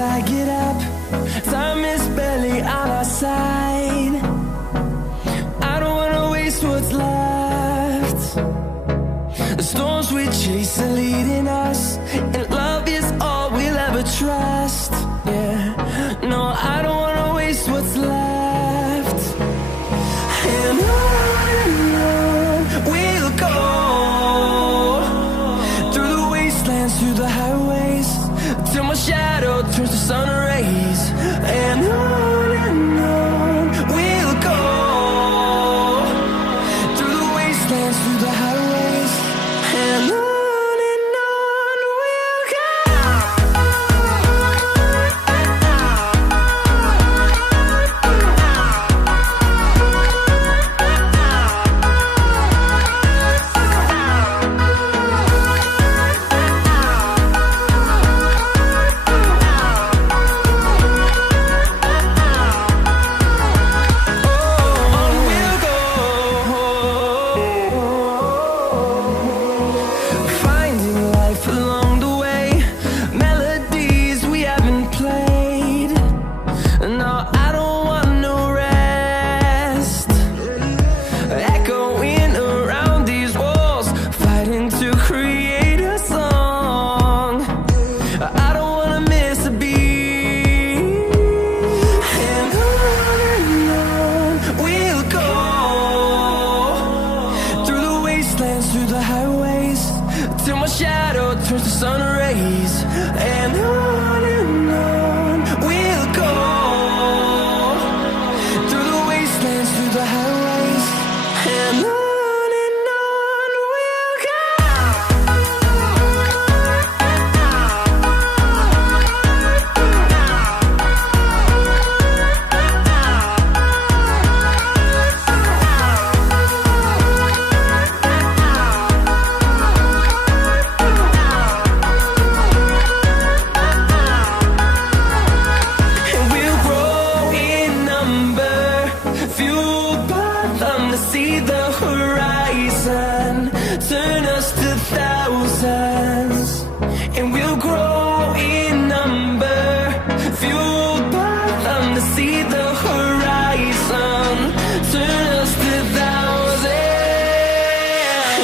I get up. Time is barely on our side. I don't wanna waste what's left. The storms we chase are leading us, and love is all we'll ever trust. Yeah, no, I don't wanna waste what's left. And on we'll go, through the wastelands, through the highways, till my shadow turns to sun rays. And on we'll go, through the wastelands, through the highways, and on we'll go. Through the highways, till my shadow turns to sun rays. And on we'll go, through the wastelands, through the highways, and on we'll go. See the horizon, turn us to thousands, and we'll grow in number, fueled by them to see the horizon, turn us to thousands.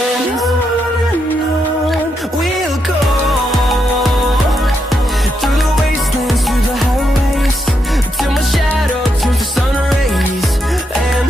And on we'll go, through the wastelands, through the highways, till my shadow turns to sun rays. And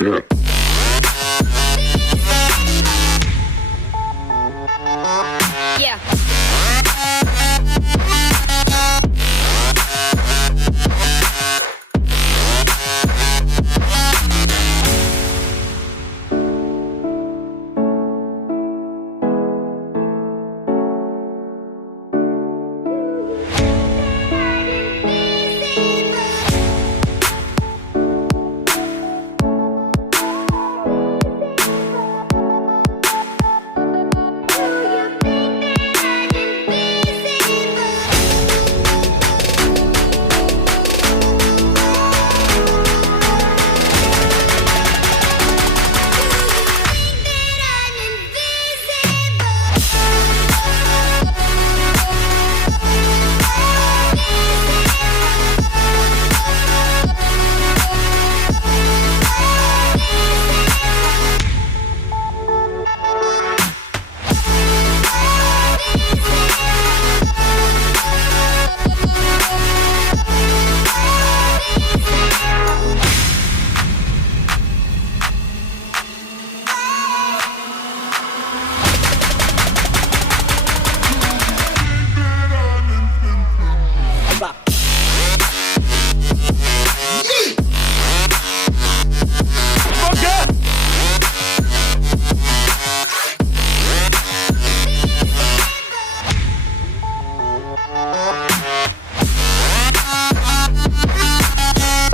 Yeah.